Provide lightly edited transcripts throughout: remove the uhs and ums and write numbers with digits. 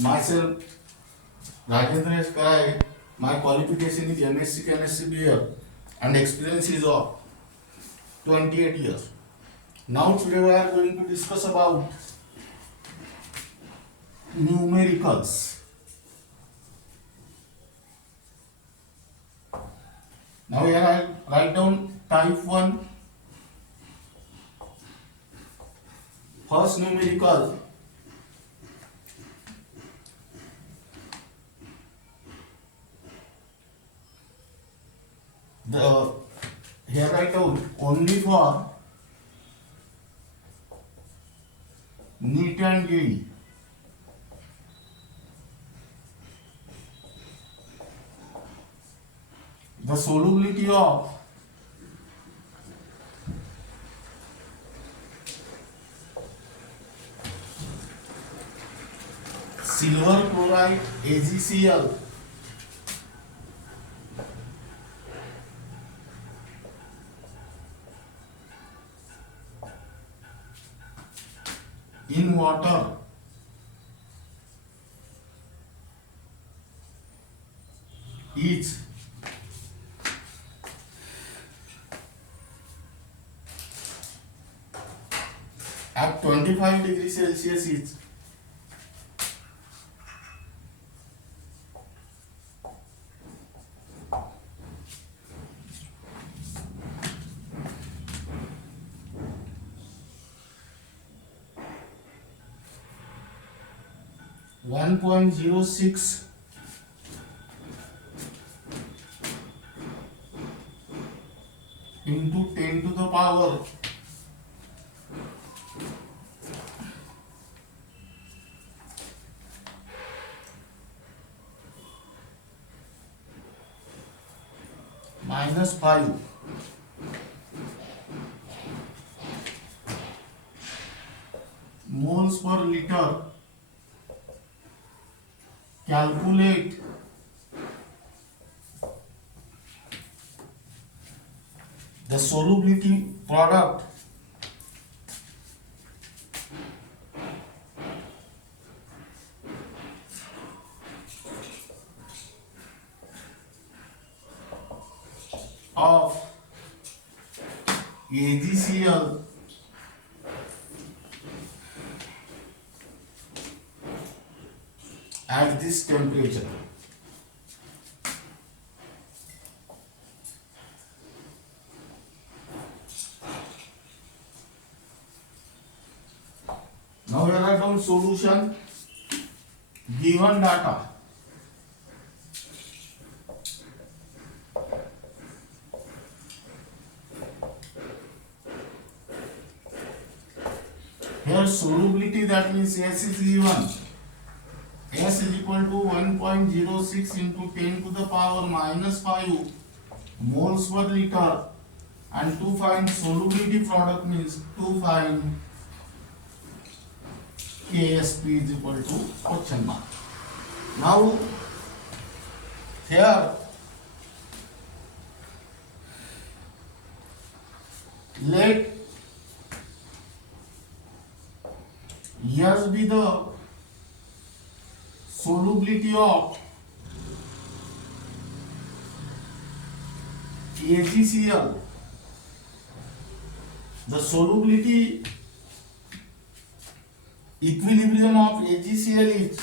Myself, Rajendra S. Karai. My qualification is MSc Chemistry BL and experience is of 28 years. Now today we are going to discuss about numericals. Now here I write down type 1. First numerical, here write down only for NEET and JEE. The solubility of silver chloride AgCl in water is at 25 degrees Celsius is 1.06 into 10 to the power minus 5 moles per liter. Calculate the solubility product of AgCl at this temperature. Now here I found solution given data. Here solubility, that means S is given. S is equal to 1.06 into 10 to the power minus 5 moles per liter, and to find solubility product means to find KSP is equal to question mark. Now here let S be the solubility of AgCl. The solubility equilibrium of AgCl is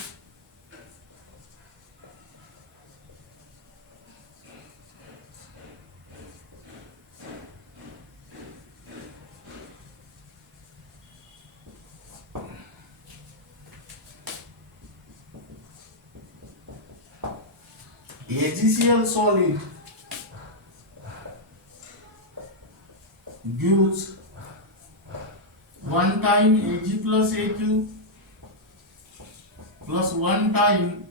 AgCl solid gives 1 time Ag plus Aq plus 1 time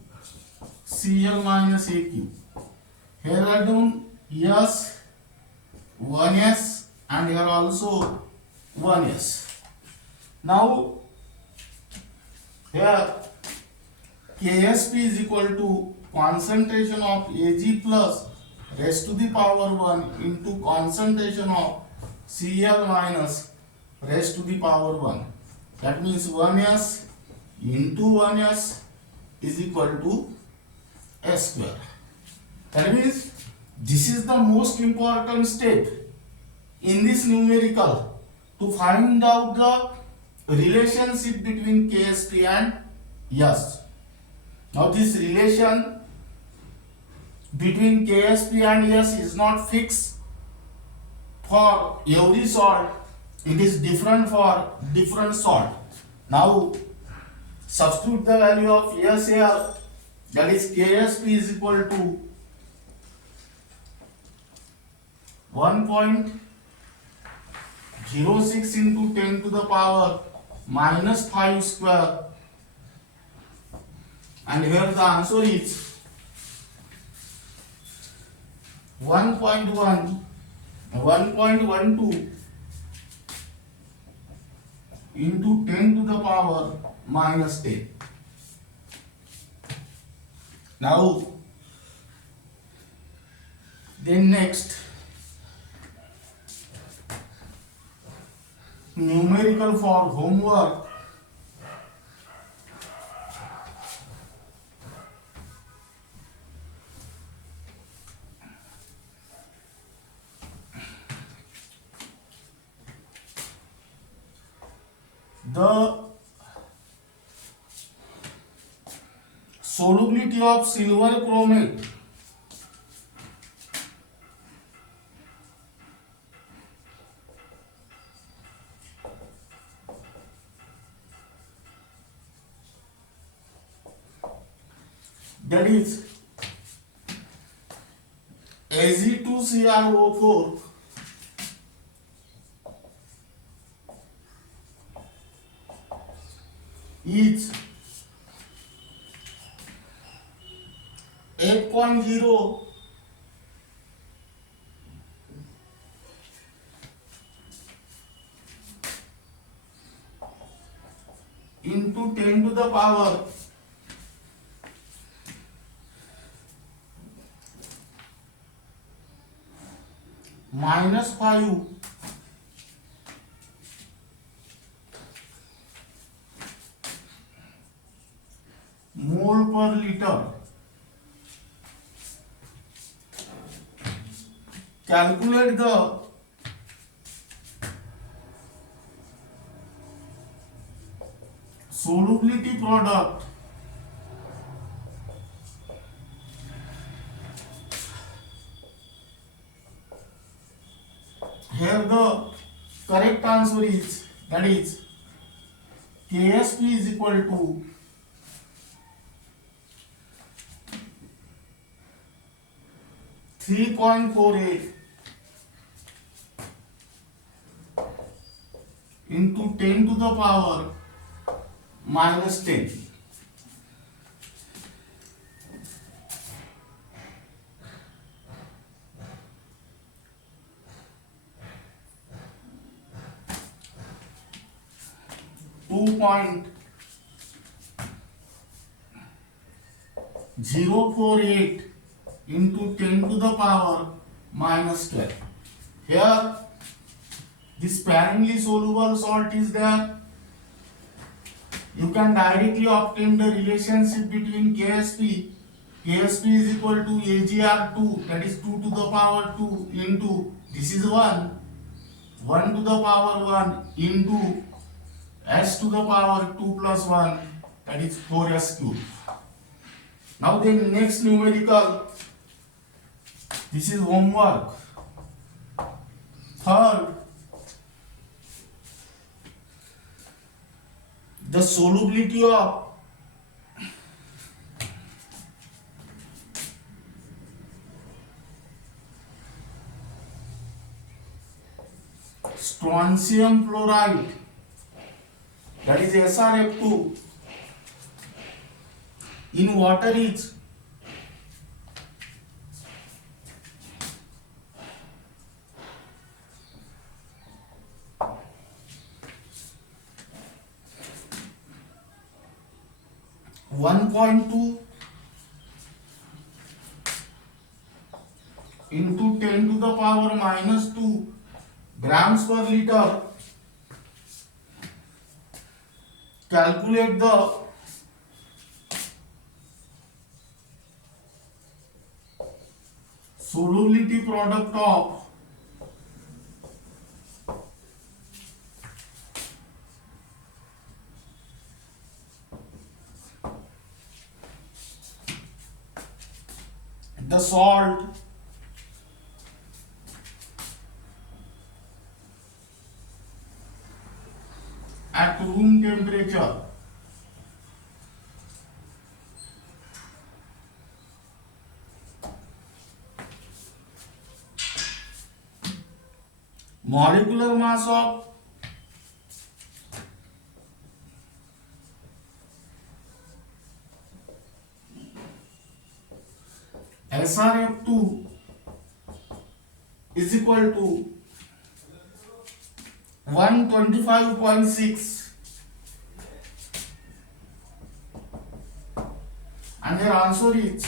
Cl minus Aq. Here I do S, 1s, and here also 1s. Now here KSP is equal to concentration of Ag plus raised to the power 1 into concentration of Cl minus raised to the power 1. That means 1s into 1s is equal to S square. That means this is the most important step in this numerical to find out the relationship between KSP and S. Now this relation between KSP and S is not fixed for every salt, it is different for different salt. Now substitute the value of S here, that is KSP is equal to 1.06 into 10 to the power minus 5 square, and here the answer is 1.12 into 10 to the power minus 10. Now then next numerical for homework. The solubility of silver chromate that is Ag2CrO4 is 8.0 into 10 to the power minus 5 mole per liter. Calculate the solubility product here. The correct answer is, that is KSP is equal to 3.48 into 10 to the power minus 10. .048 into 10 to the power minus 12. Here this sparingly soluble salt is there. You can directly obtain the relationship between KSP. KSP is equal to AgR2, that is 2 to the power 2 into, this is 1 to the power 1 into S to the power 2 plus 1, that is 4s cube. Now the next numerical, this is homework. Third, the solubility of strontium fluoride, that is SrF2, in water is 1.2 into 10 to the power minus 2 grams per liter. Calculate the solubility product of the salt at room temperature molecular mass of SRF2 is equal to 125.6, and your answer is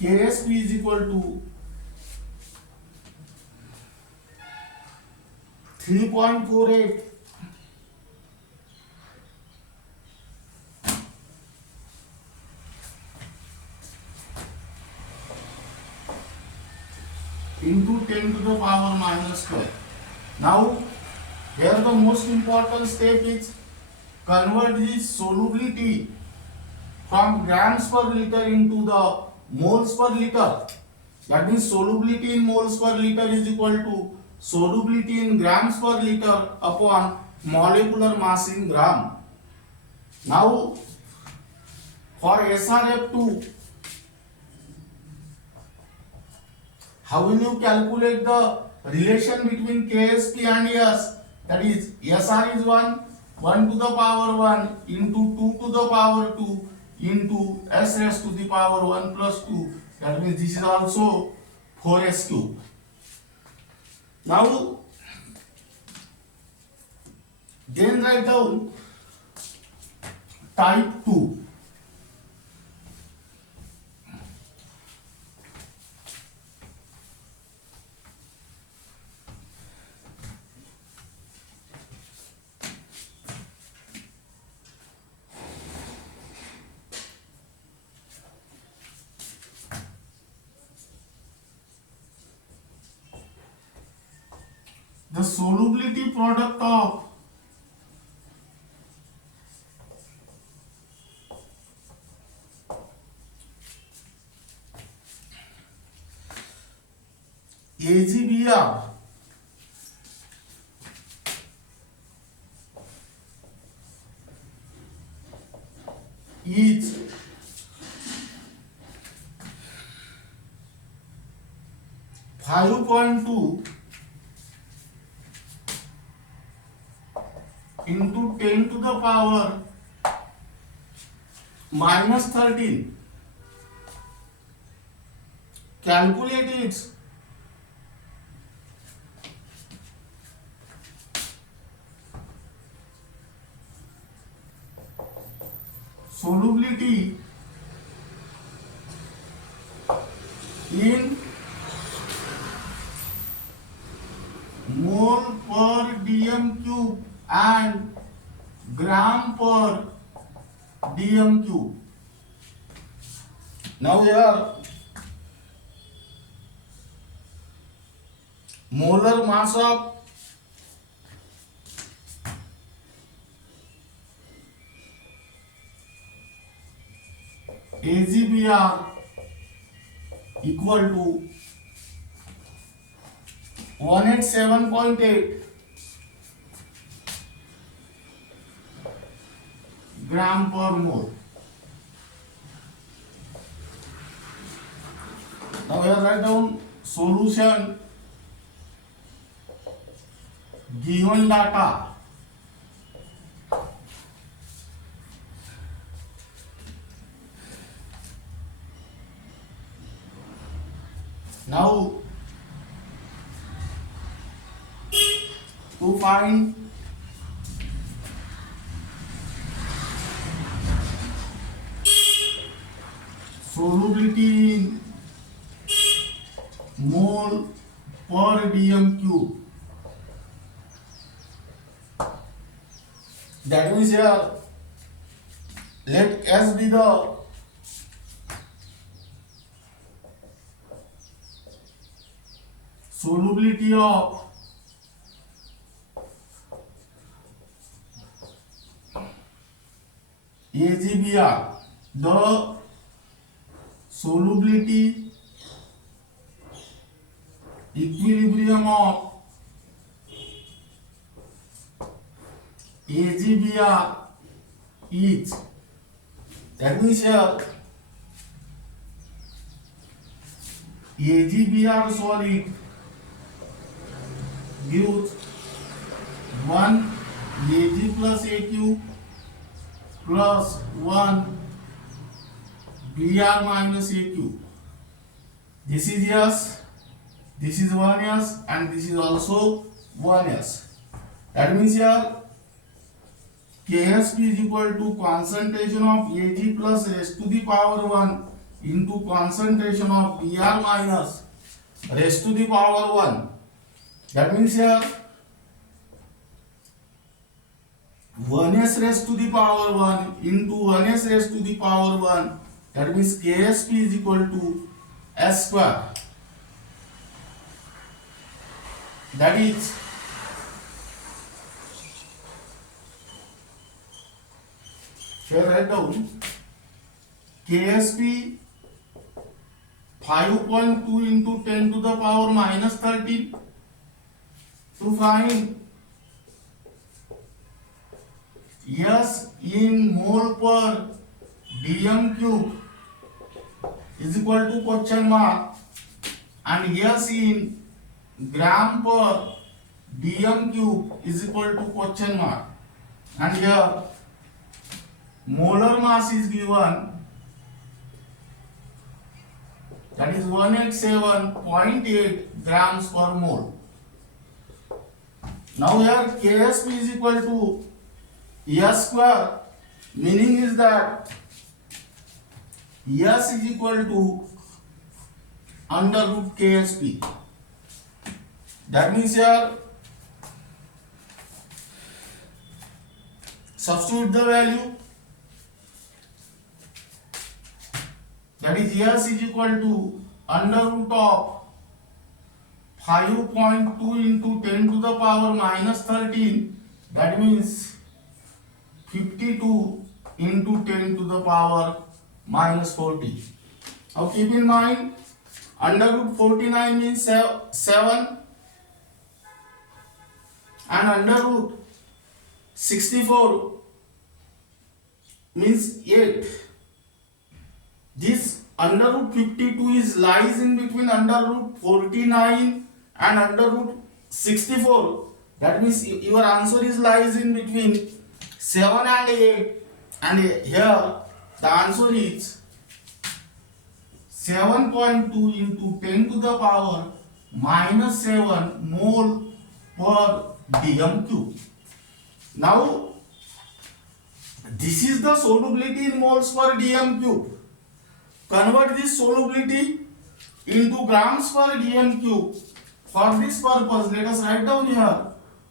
KSP is equal to 3.48 into 10 to the power minus 12. Now, here the most important step is convert this solubility from grams per liter into the moles per liter. That means solubility in moles per liter is equal to solubility in grams per liter upon molecular mass in gram. Now, for SRF2, how will you calculate the relation between KSP and S? That is, SR is 1 to the power 1 into 2 to the power 2 into S raised to the power 1 plus 2. That means this is also 4S cube. Now, then write down type 2. The solubility product of AgBr is 5.2 into 10 to the power minus 13. Calculate its solubility in mole per dm cube and gram per dm cube. Now here molar mass of AgBr equal to 187.8 gram per mole. Now here write down solution given data. Now to find solubility in mole per dm cube, that means here let S be the solubility of AgBr, the solubility equilibrium of AgBr is, that means here AgBr solid gives 1 Ag plus Aq plus 1 Br minus Aq. This is yes, this is 1 yes, and this is also 1 yes. That means here Ksp is equal to concentration of Ag plus raised to the power 1 into concentration of Br minus raised to the power 1. That means here 1s raised to the power 1 into 1s raised to the power 1. That means Ksp is equal to S square. That is here write down Ksp 5.2 into 10 to the power minus 13. To find S in mole per dm cube is equal to question mark, and S in gram per dm cube is equal to question mark, and here molar mass is given, that is 187.8 grams per mole. Now here Ksp is equal to S square, meaning is that S is equal to under root Ksp. That means here substitute the value, that is S is equal to under root of 5.2 into 10 to the power minus 13, that means 52 into 10 to the power minus 40. Now keep in mind, under root 49 means 7 and under root 64 means 8. This under root 52 is lies in between under root 49 and under root 64. That means your answer is lies in between 7 and 8, and here the answer is 7.2 into 10 to the power minus 7 mole per dm cube. Now this is the solubility in moles per dm cube. Convert this solubility into grams per dm cube. For this purpose, let us write down here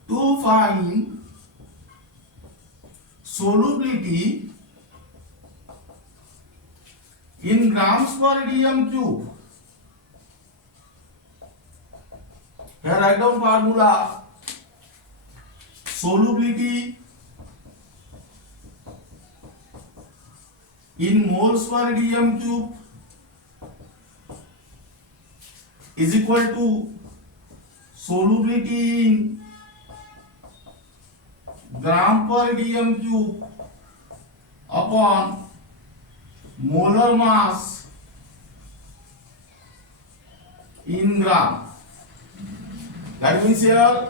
to find solubility in grams per dm cube. Here write down formula. Solubility in moles per dm cube is equal to solubility in gram per dm cube upon molar mass in gram. That means here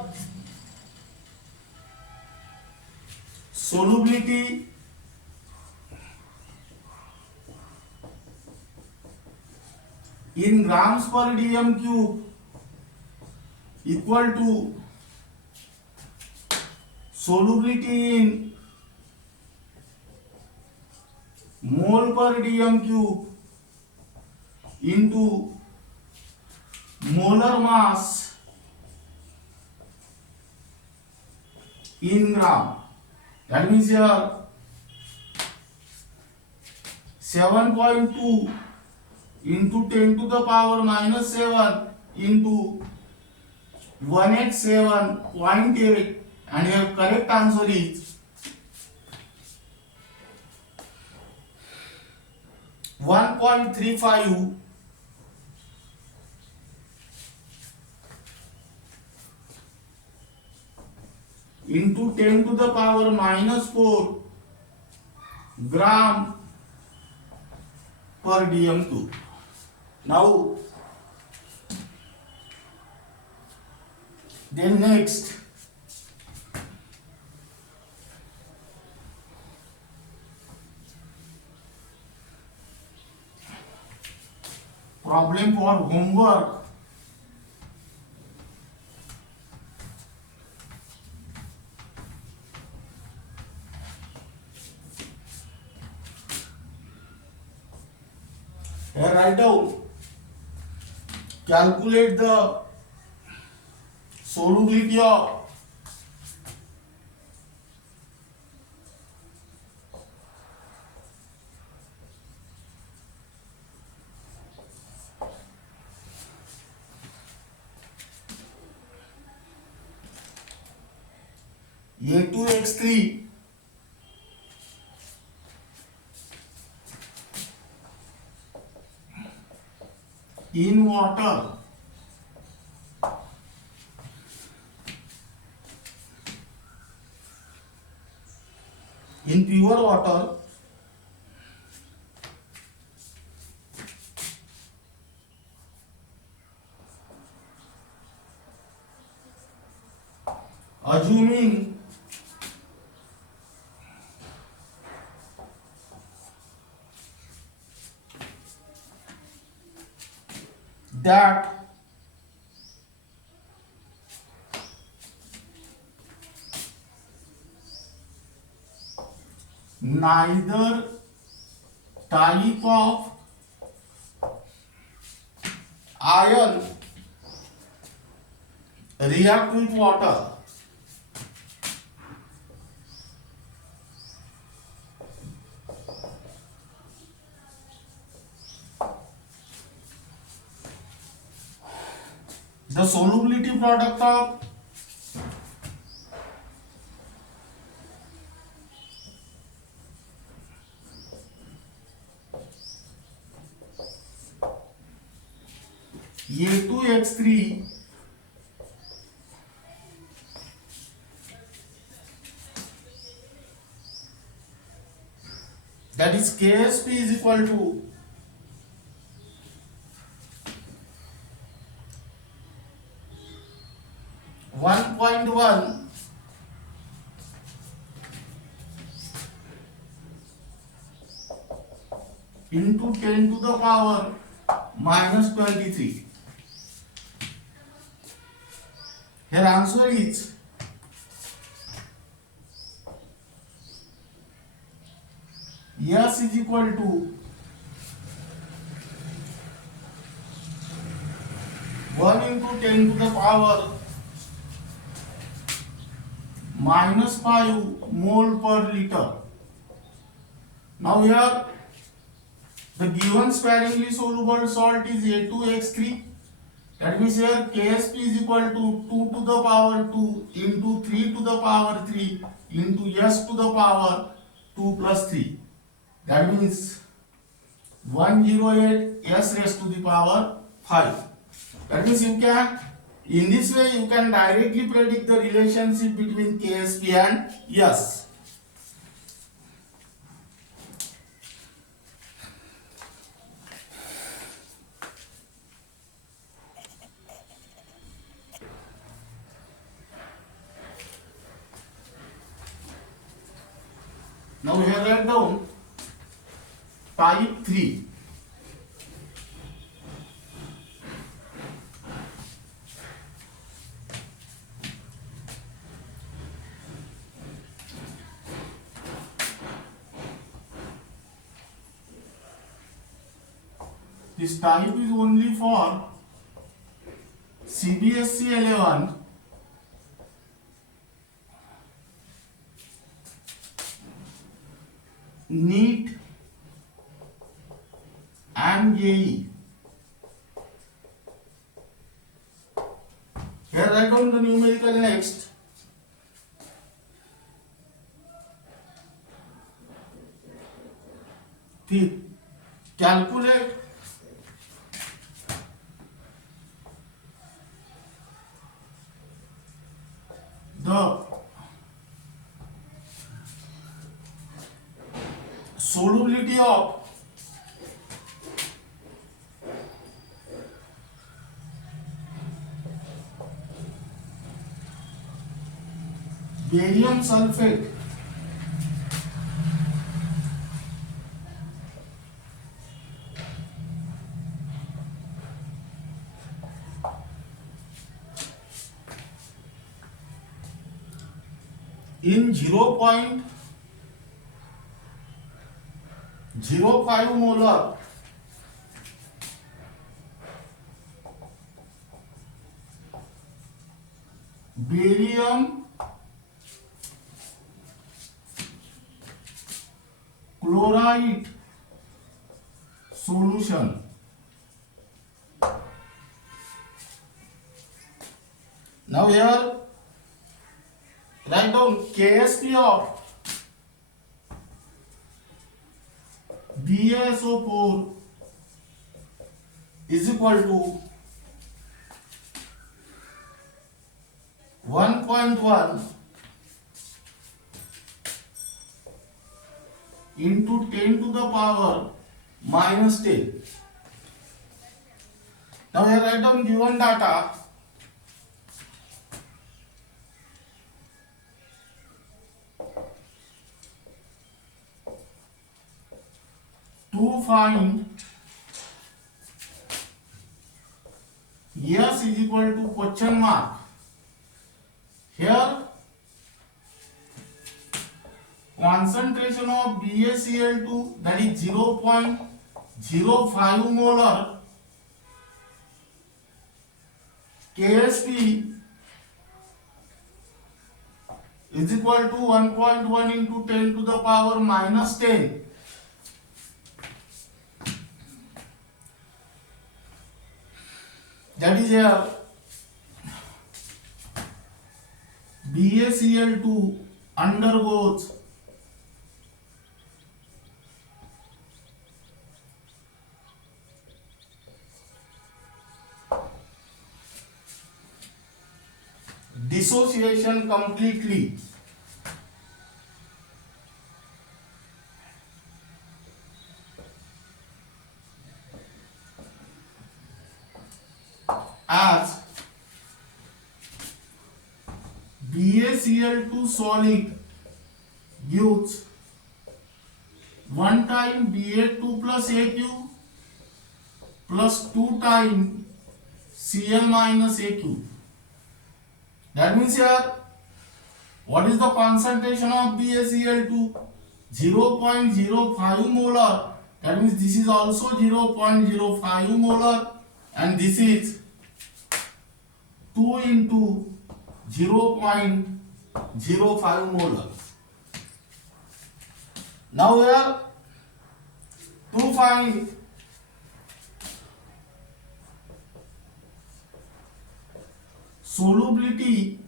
solubility in grams per dm cube equal to solubility in mole per dm cube into molar mass in gram. That means here 7.2 into 10 to the power minus 7 into 187.8 and your correct answer is 1.35 into 10 to the power minus 4 gram per dm2. Now, then next, problem for homework. Here write down, calculate the solubility of A2X3 in water in pure water assuming that neither type of ion react with water. The solubility product of A2X3 that is KSP is equal to 1.1 into 10 to the power minus 23. Here answer is S is equal to 1 into 10 to the power minus 5 mole per liter. Now here the given sparingly soluble salt is A2X3. That means here KSP is equal to 2 to the power 2 into 3 to the power 3 into S to the power 2 plus 3. That means 108 S raised to the power 5. That means you can, in this way you can directly predict the relationship between KSP and S. Now here write down type 3. This type is only for CBSE 11 NEET and JEE. Here write numerical next. Fifth, calculate the solubility of barium sulfate in 0.05 molar barium chloride solution. Now here write down KSP of BaSO4 is equal to 1.1 into 10 to the power minus 10. Now here write down given data. To find S is equal to question mark. Here concentration of BaCl2, that is 0.05 molar, KSP is equal to 1.1 into 10 to the power minus 10. That is here BaCl2 undergoes dissociation completely. As BaCl2 solid gives 1 time Ba2 plus Aq plus 2 time Cl minus Aq. That means here, what is the concentration of BaCl2? 0.05 molar. That means this is also 0.05 molar and this is 2 into 0.05 molar. Now here, to find solubility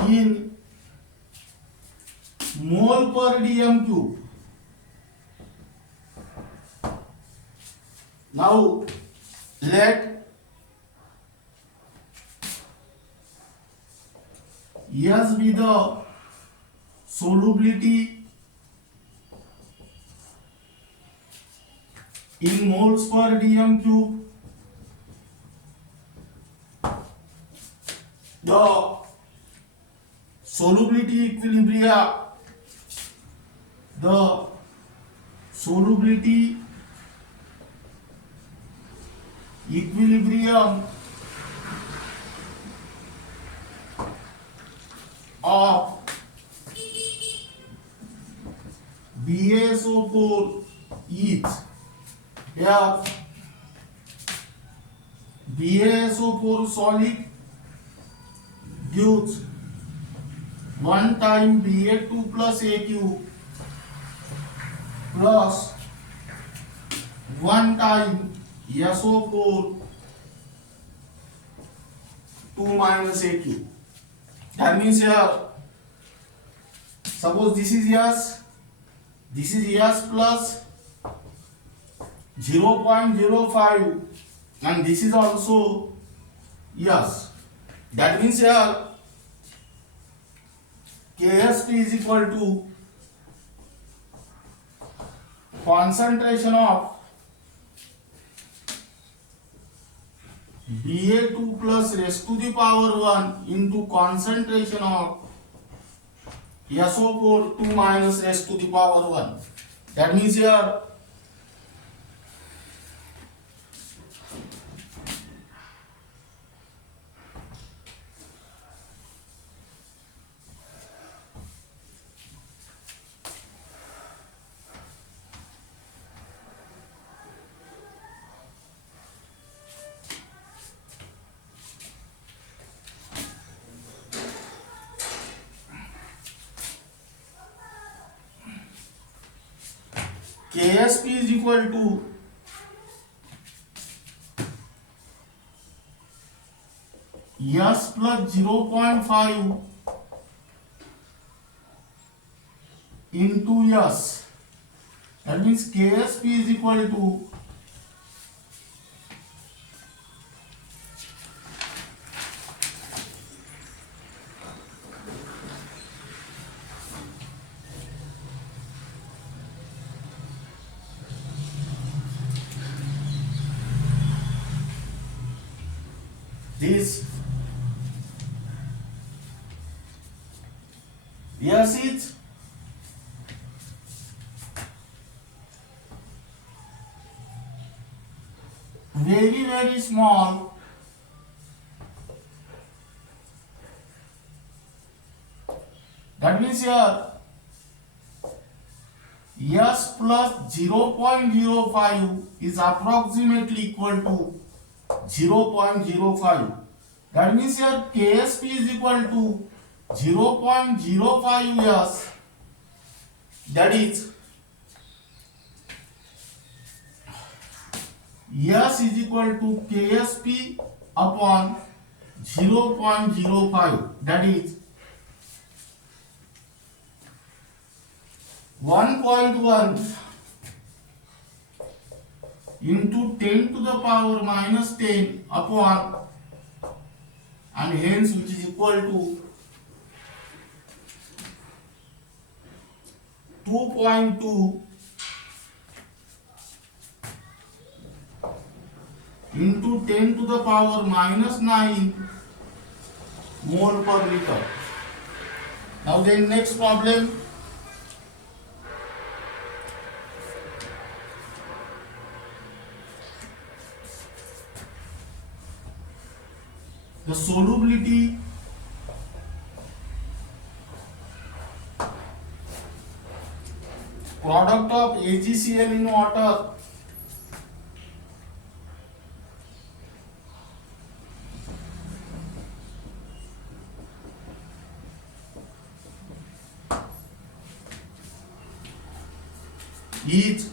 in mole per dm cube. Now let S be the solubility in moles per dm cube. The solubility equilibria, the solubility equilibrium of BaSO4 is here BaSO4 solid gives 1 time Ba2 plus Aq plus 1 time SO4 2 minus aq. That means here, suppose this is S plus 0.05 and this is also S. That means here KSP is equal to concentration of Ba2 plus raised to the power 1 into concentration of SO4 2 minus raised to the power 1. That means here KSP is equal to S plus 0.5 into S. That means KSP is equal to this. Yes, it's very small. That means here S plus 0.05 is approximately equal to 0.05. That means here KSP is equal to 0.05 S. That is S is equal to KSP upon 0.05. That is 1.1 into 10 to the power minus 10 upon, and hence which is equal to 2.2 into 10 to the power minus 9 mole per liter. Now then next problem. The solubility product of AgCl in water is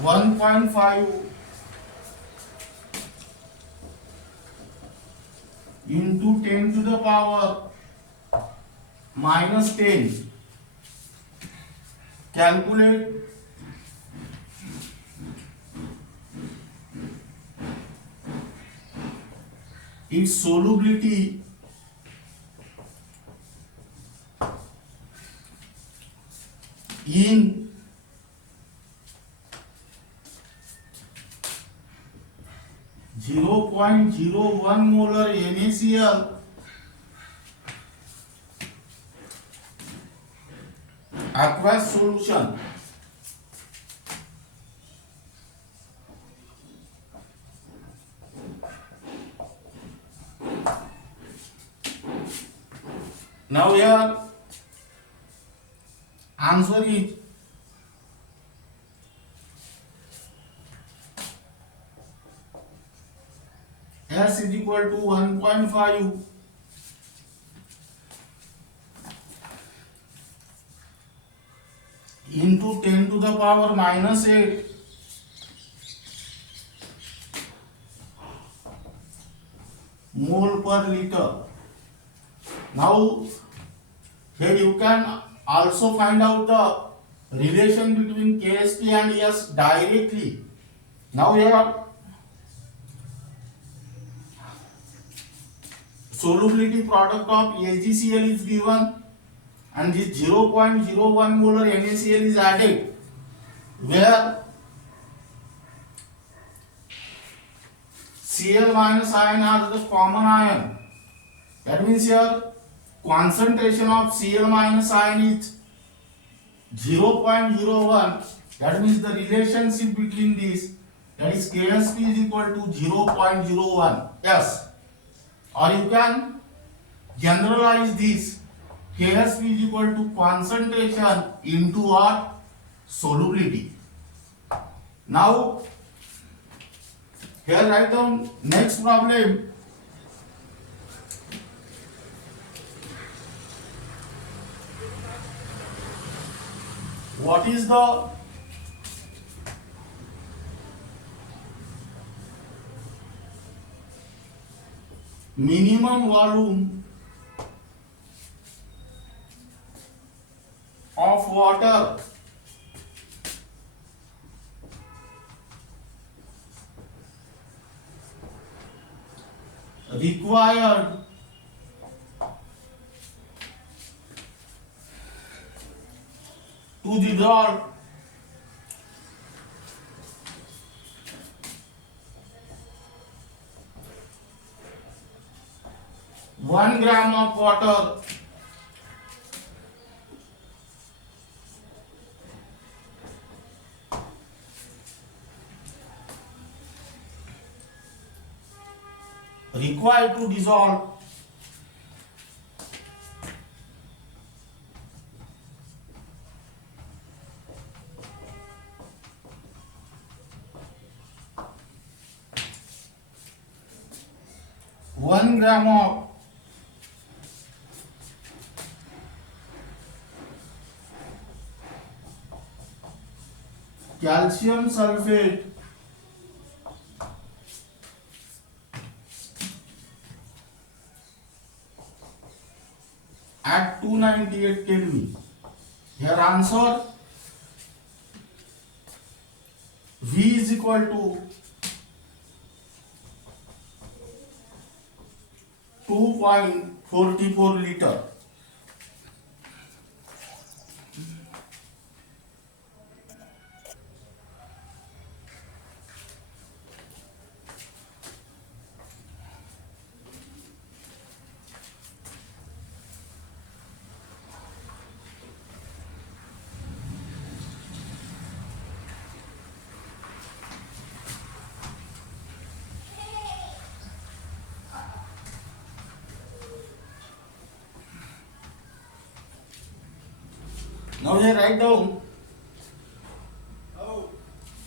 1.5 into 10 to the power minus 10. Calculate its solubility in 0.01 molar NaCl aqueous solution. Now here answer is S is equal to 1.5 into 10 to the power minus 8 . mole per liter. Now here you can also find out the relation between KSP and S directly. Now here solubility product of AgCl is given and this 0.01 molar NaCl is added, where Cl minus ion are the common ion. That means here concentration of Cl minus ion is 0.01. That means the relationship between these, that is KSP is equal to 0.01. Yes. Or you can generalize this. KSP is equal to concentration into what? Solubility. Now here write down next problem. What is the minimum volume of water required to dissolve 1 gram of water required to dissolve 1 gram of calcium sulfate at 298 Kelvin. Here answer V is equal to 2.44 liter. Now here write down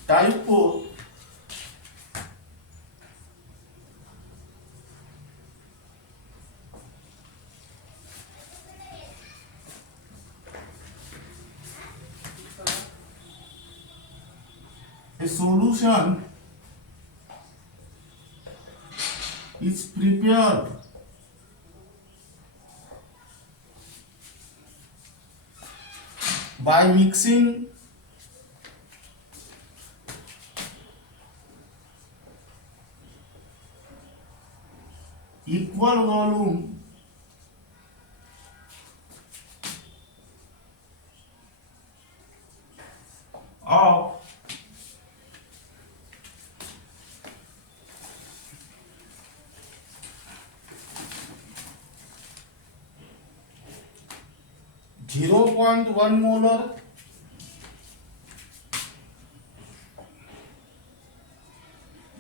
type 4 a solution is prepared by mixing equal volume of 0.1 molar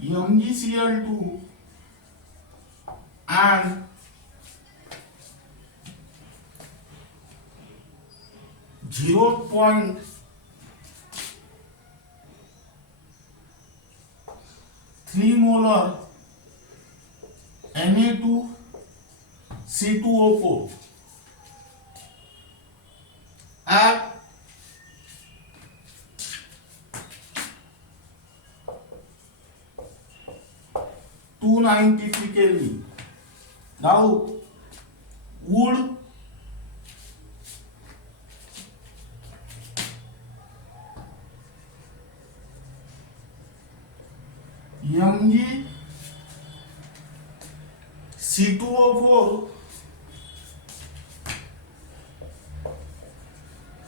MgCl2 and 0.3 molar Na2C2O4 at 293 Kelvin. Now wood MgC2O4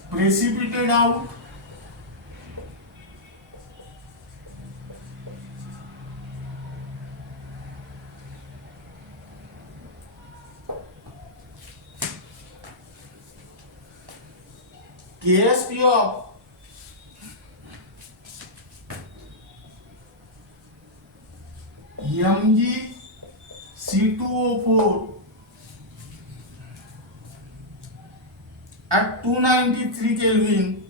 precipitate out KSP of MgC2O4 at 293 Kelvin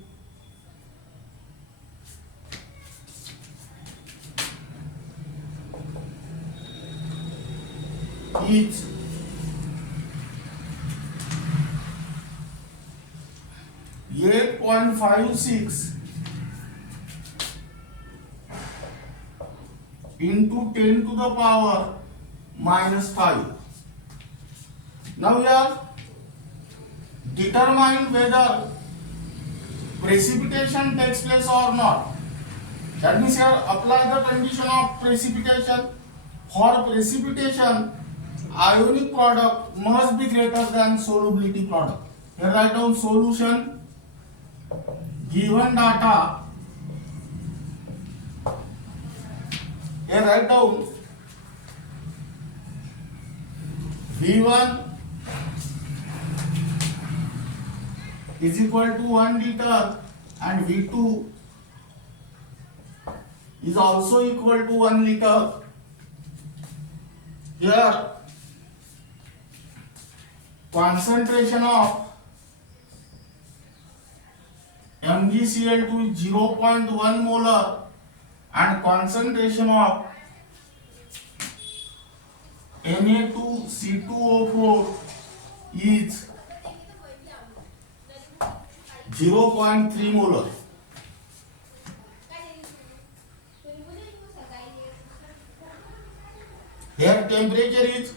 is 8.56 into 10 to the power minus 5. Now here determine whether precipitation takes place or not. That means here apply the condition of precipitation. For precipitation, ionic product must be greater than solubility product. Here write down solution, given data. Here write down V1 is equal to 1 liter and V2 is also equal to 1 liter. Here concentration of MgCl2 is 0.1 molar and concentration of Na2C2O4 is 0.3 molar. Here temperature is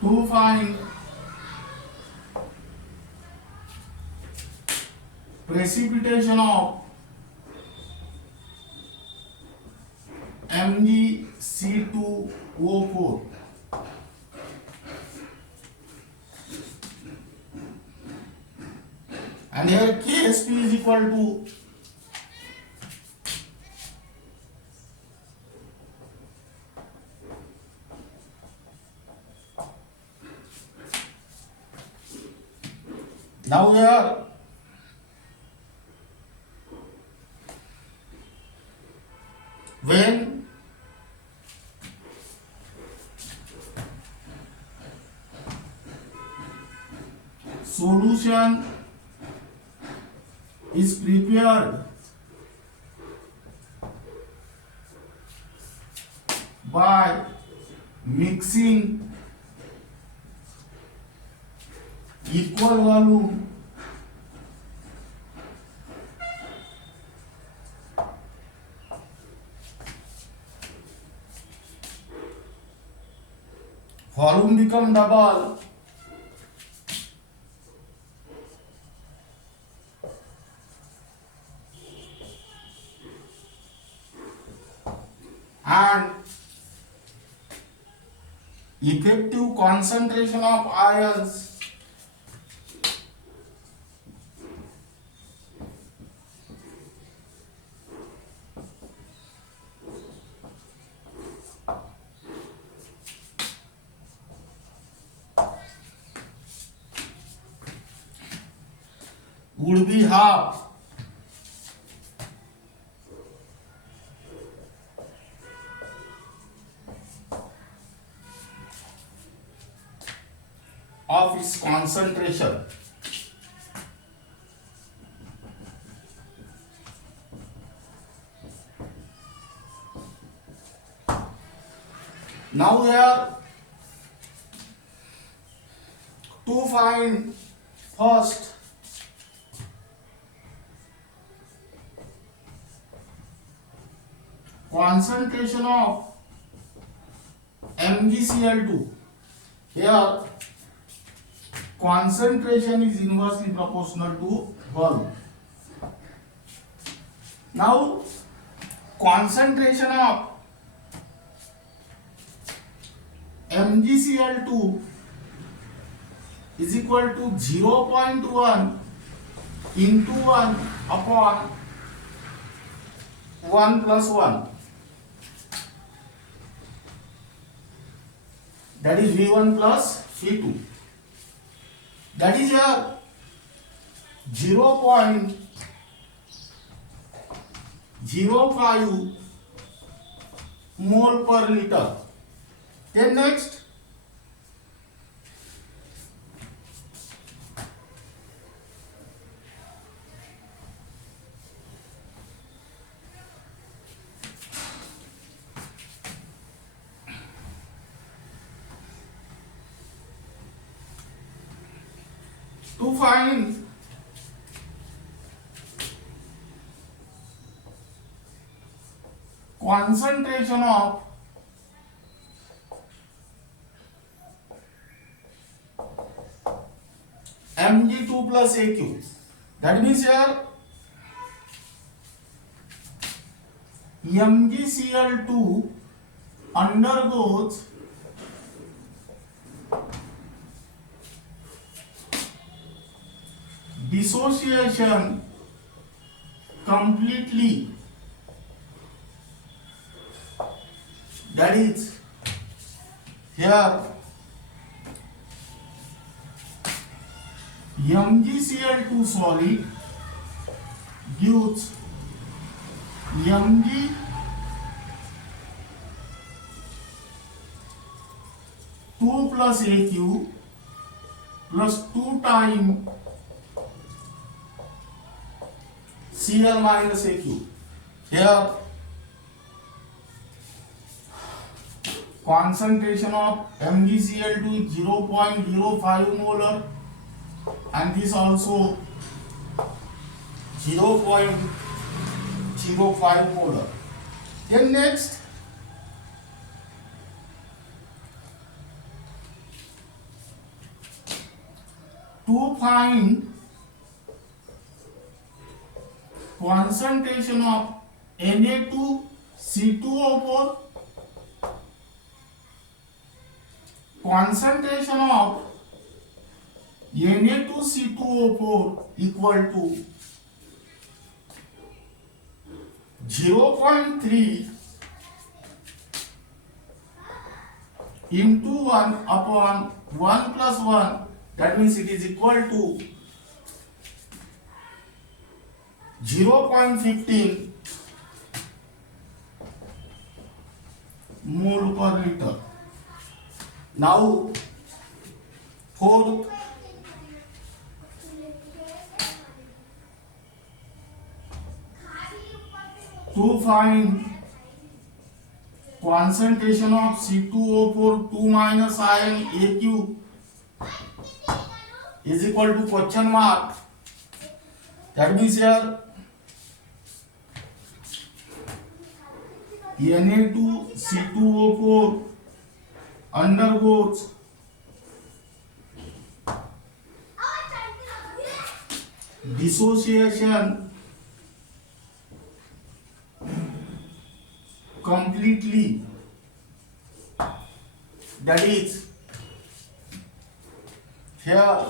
to find precipitation of MgC2O4. And here KSP is equal to now here when solution is prepared by mixing equal volume become double and effective concentration of ions would be half of its concentration. Now here to find first concentration of MgCl2. Here concentration is inversely proportional to volume. Now concentration of MgCl2 is equal to 0.1 into 1 upon 1 plus 1. That is V1 plus V2. That is your 0.05 mole per liter. Then next, to find concentration of Mg2 plus Aq, that means here MgCl2 undergoes dissociation completely. That is here MgCl2 solid gives Mg2 plus Aq plus 2 times Cl minus Aq. Here concentration of MgCl2 is 0.05 molar and this also 0.05 molar. Then next, to find concentration of Na2C2O4, concentration of Na2C2O4 equal to 0.3 into 1 upon 1 plus 1, that means it is equal to 0.15 mole per liter. Now fourth, to find concentration of C2O4 2 minus ion Aq is equal to question mark. That means here Na2C2O4 undergoes dissociation completely. That is here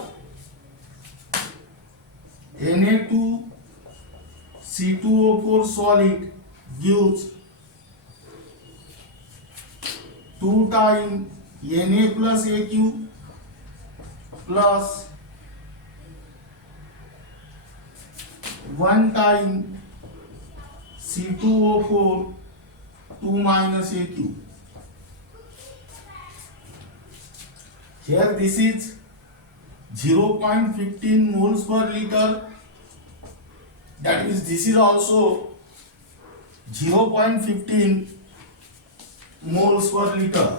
Na2C2O4 solid gives 2 times Na plus Aq plus 1 time C2O4 2 minus Aq. Here this is 0.15 moles per liter. That means this is also 0.15 moles per liter.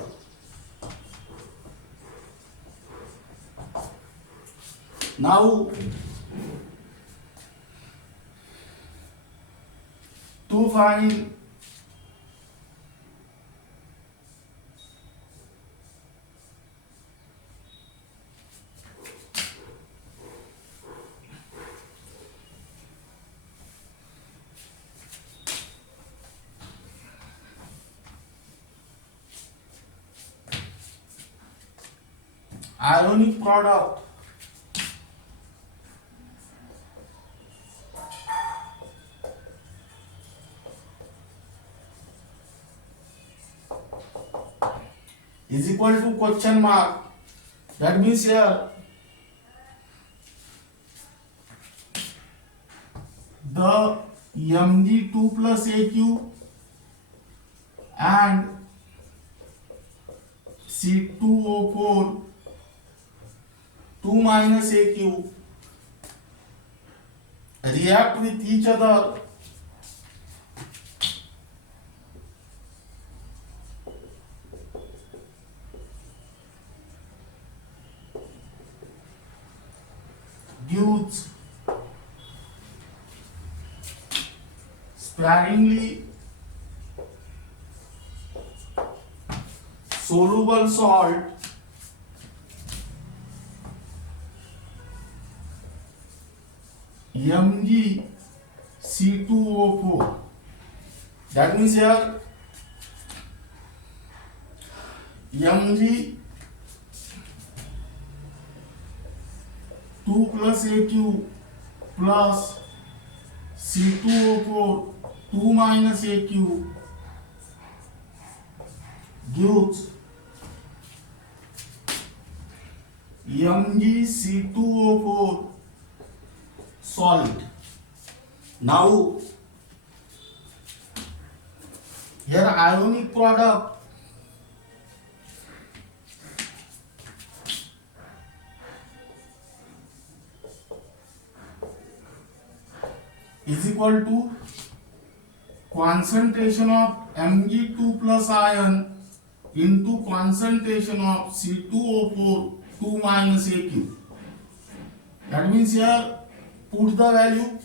Now to find ionic product is equal to question mark. That means here the Mg2 plus Aq and C2O4 2 minus Aq react with each other gives sparingly soluble salt MgC2O4. That means here Mg 2 plus Aq plus C2O4 2 minus Aq gives MgC2O4 solid. Now here ionic product is equal to concentration of Mg2 plus ion into concentration of C2O4 2 minus Aq. That means here put the value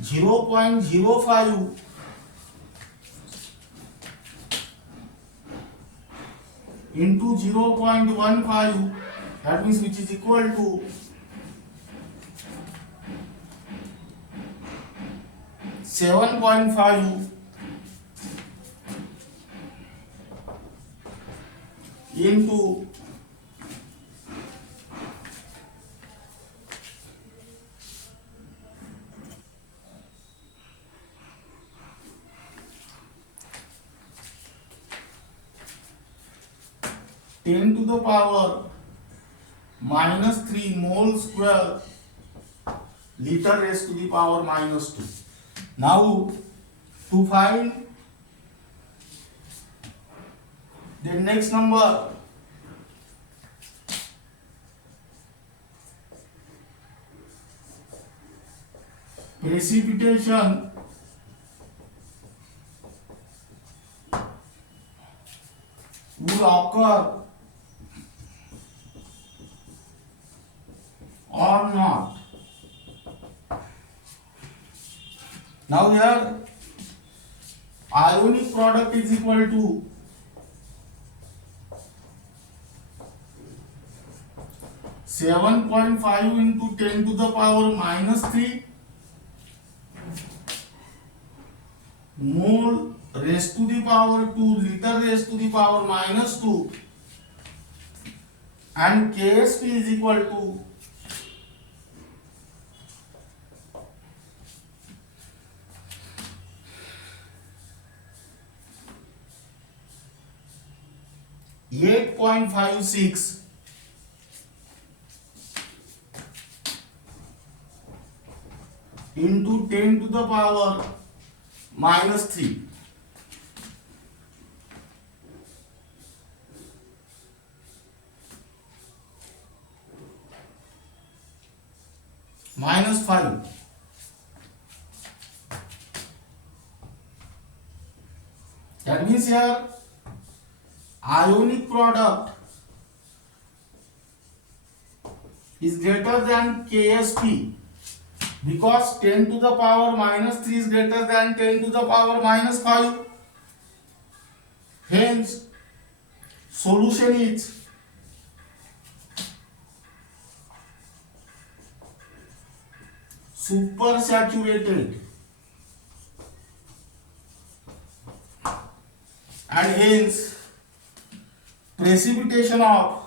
0.05 into 0.15, that means which is equal to 7.5 into 10 to the power minus 3 mole square liter raised to the power minus 2. Now to find the next number, precipitation would occur or not. Now here ionic product is equal to (7.5) into 10 to the power minus 3 mole raised to the power 2 liter raised to the power minus 2, and Ksp is equal to 8.56 into 10 to the power minus 3 minus 5. That means here ionic product is greater than Ksp, because 10 to the power minus 3 is greater than 10 to the power minus 5. Hence, solution is supersaturated, and hence precipitation of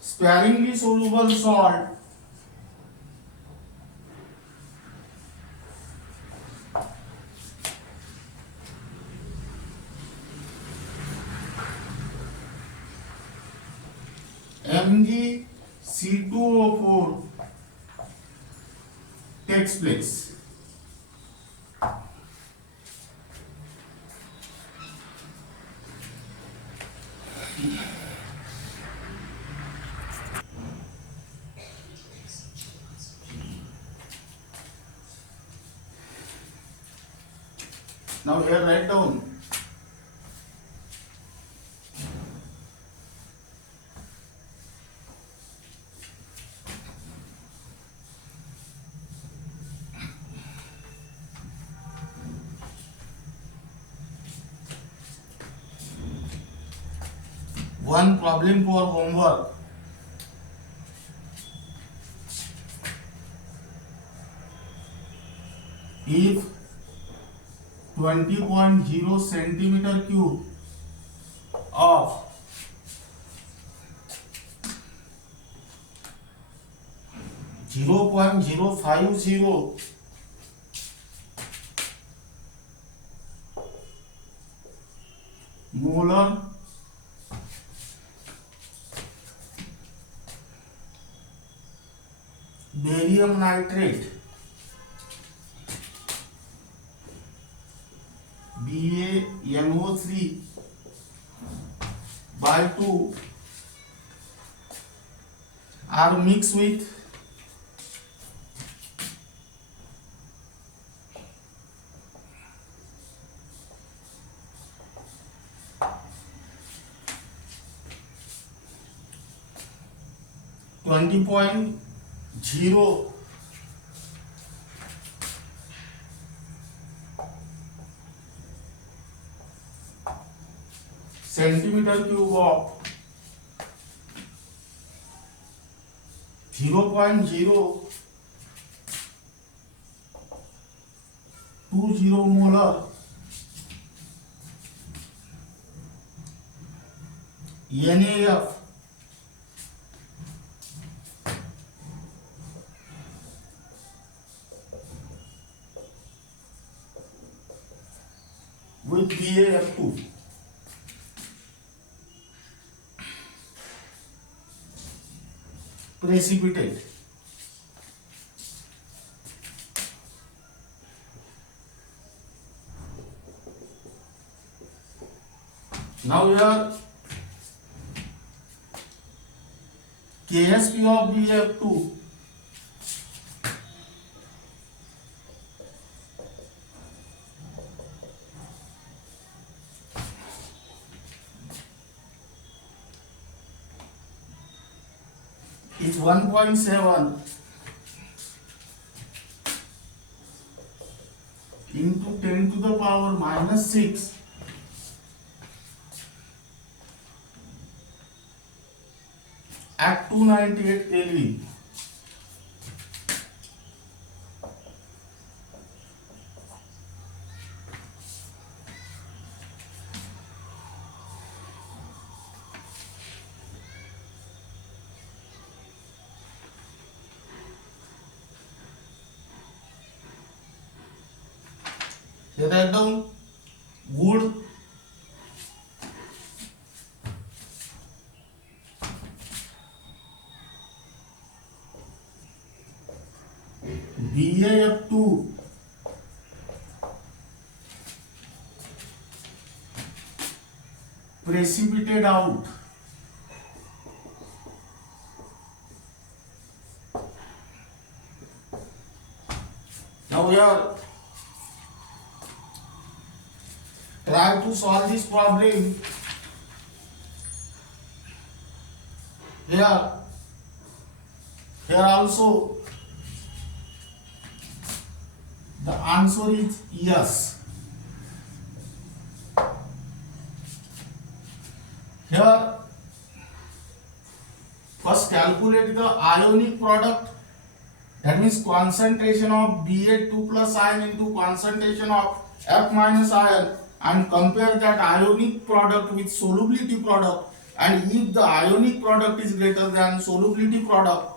sparingly soluble salt MgC2O4 takes place. Now here write down one problem for homework. If 20.0 centimeter cube of zero point zero five zero molar barium nitrate BaNO3 by 2 are mixed with twenty point zero centimeter cube of 0.020 molar NaF with BaF2. Precipitate. Now here KSP of BF2 is 1.7 into 10 to the power minus 6 at 298 Kelvin. Write down wood BAF2 precipitate out now we are try to solve this problem. Here also the answer is yes. Here first calculate the ionic product, that means concentration of Ba2 plus ion into concentration of F minus ion, and compare that ionic product with solubility product, and if the ionic product is greater than solubility product,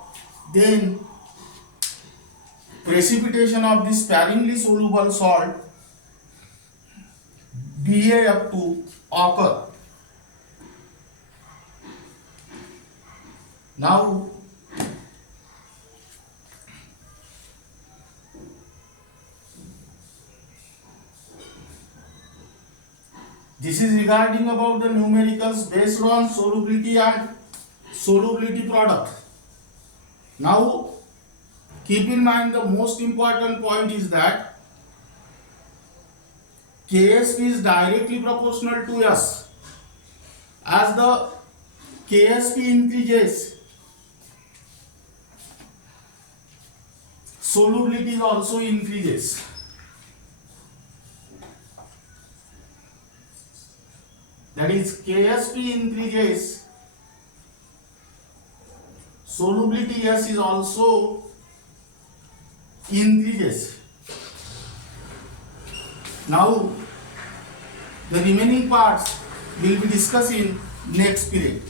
then precipitation of this sparingly soluble salt BaF2 occur. Now this is regarding about the numericals based on solubility and solubility product. Now keep in mind the most important point is that Ksp is directly proportional to S. As the Ksp increases, solubility also increases. That is, Ksp increases, solubility S is also increases. Now the remaining parts will be discussed in next period.